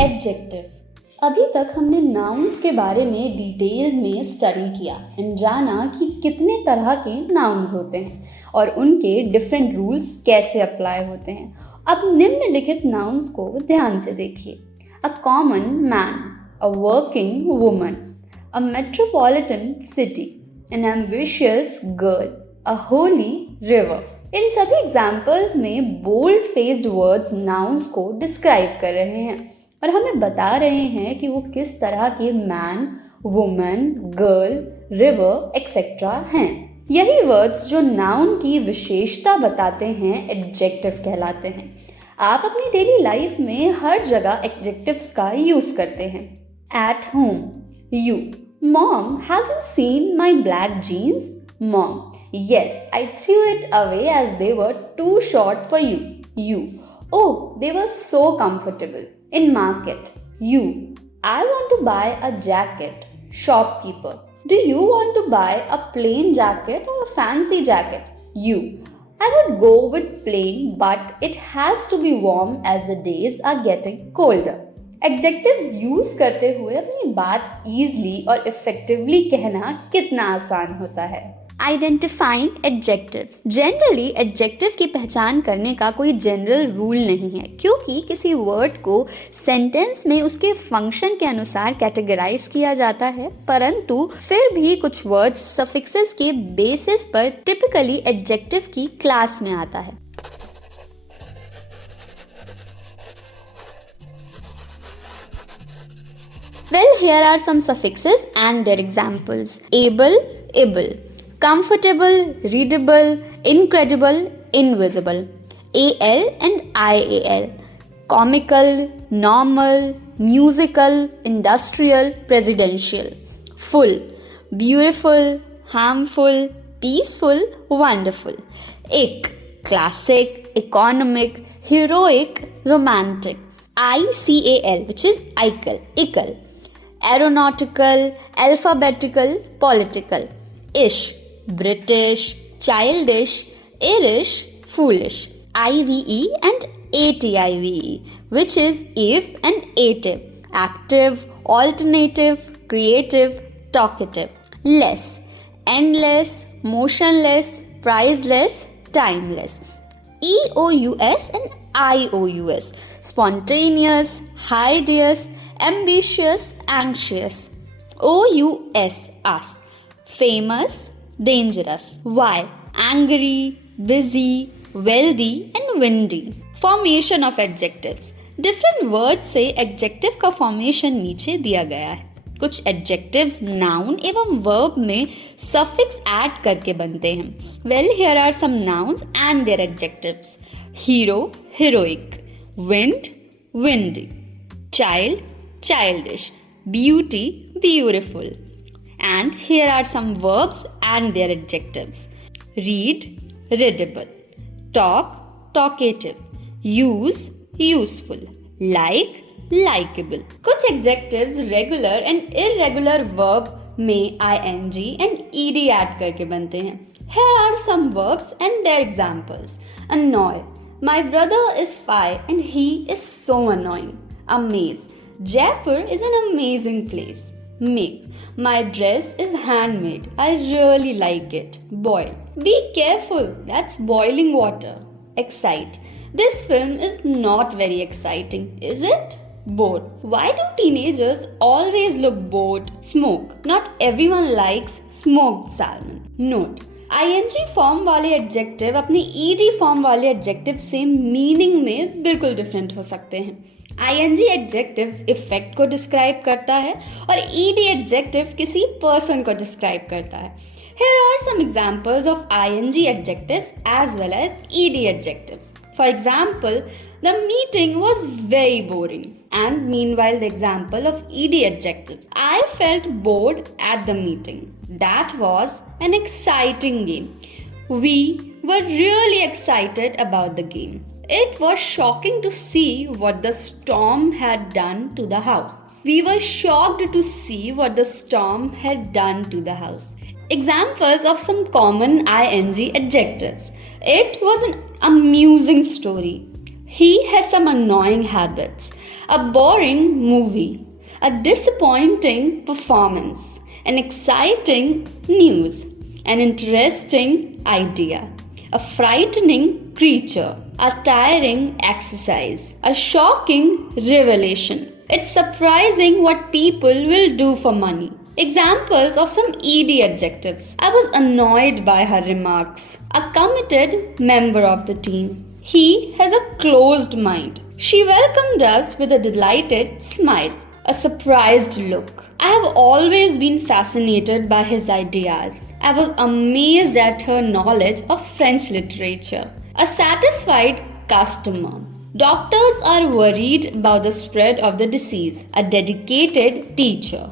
Adjective. अभी तक हमने नाउन्स के बारे में डिटेल में स्टडी किया एंड जाना कि कितने तरह के नाउन्स होते हैं और उनके डिफरेंट रूल्स कैसे अप्लाई होते हैं। अब निम्नलिखित नाउन्स को ध्यान से देखिए। A common man, a working woman, a metropolitan city, an ambitious girl, a holy river. इन सभी एग्जाम्पल्स में बोल्ड फेस्ड वर्ड्स नाउन्स को डिस्क्राइब कर रहे हैं और हमें बता रहे हैं कि वो किस तरह के man, woman, girl, river etcetera हैं। यही वर्ड्स जो नाउन की विशेषता बताते हैं एडजेक्टिव कहलाते हैं। आप अपनी डेली लाइफ में हर जगह एडजेक्टिव्स का यूज करते हैं। At home, you. Mom, have you seen my black jeans? Mom, yes, I threw it away as they were too short for you. You, oh, they were so comfortable. In market, you, I want to buy a jacket. Shopkeeper, do you want to buy a plain jacket or a fancy jacket? You, I would go with plain, but it has to be warm as the days are getting colder. Adjectives use करते हुए अपनी बात easily और effectively कहना कितना आसान होता है। Identifying adjectives. जनरली एडजेक्टिव की पहचान करने का कोई जनरल रूल नहीं है, क्योंकि किसी वर्ड को सेंटेंस में उसके फंक्शन के अनुसार कैटेगराइज किया जाता है, परंतु फिर भी कुछ वर्ड्स सफिक्सेस के बेसिस पर टिपिकली एडजेक्टिव की क्लास में आता है। Well, here are some suffixes and their examples. Able, able. Comfortable, readable, incredible, invisible. AL and IAL. Comical, normal, musical, industrial, presidential. Full, beautiful, harmful, peaceful, wonderful. Ick, classic, economic, heroic, romantic. ICAL, which is ical. Aeronautical, alphabetical, political. Ish, British, childish, Irish, foolish. IVE and ATIVE, which is if and ative. Active, alternative, creative, talkative. Less, endless, motionless, priceless, timeless. EOUS and IOUS. Spontaneous, hideous, ambitious, anxious. OUS, us. Famous, dangerous. Y, angry, busy, wealthy and windy. Formation of adjectives. Different words से adjective का formation नीचे दिया गया है। कुछ adjectives noun एवं verb में suffix add करके बनते हैं। Well, here are some nouns and their adjectives. Hero, heroic. Wind, windy. Child, childish. Beauty, beautiful. And here are some verbs and their adjectives. Read, readable. Talk, talkative. Use, useful. Like, likable. कुछ adjectives regular and irregular verb में ing and ed add करके बनते हैं। Here are some verbs and their examples. Annoy. My brother is 5 and he is so annoying. Amaze. Jaipur is an amazing place. Make. My dress is handmade. I really like it. Boil. Be careful. That's boiling water. Excite. This film is not very exciting, is it? Bored. Why do teenagers always look bored? Smoke. Not everyone likes smoked salmon. Note. ing form वाले adjective अपने ed form वाले adjective से meaning में बिल्कुल different हो सकते हैं। ing adjectives effect को डिस्क्राइब करता है और ed एडजेक्टिव किसी पर्सन को डिस्क्राइब करता है। Here are some examples of ing adjectives as well as ed adjectives. For example, the meeting was very boring. And meanwhile, the example of ed adjectives. I felt bored at the meeting. That was an exciting game. We were really excited about the game. It was shocking to see what the storm had done to the house. We were shocked to see what the storm had done to the house. Examples of some common ing adjectives. It was an amusing story. He has some annoying habits, a boring movie, a disappointing performance, an exciting news, an interesting idea, a frightening creature, a tiring exercise, a shocking revelation. It's surprising what people will do for money. Examples of some ED adjectives. I was annoyed by her remarks. A committed member of the team. He has a closed mind. She welcomed us with a delighted smile, a surprised look. I have always been fascinated by his ideas. I was amazed at her knowledge of French literature. A satisfied customer. Doctors are worried about the spread of the disease. A dedicated teacher.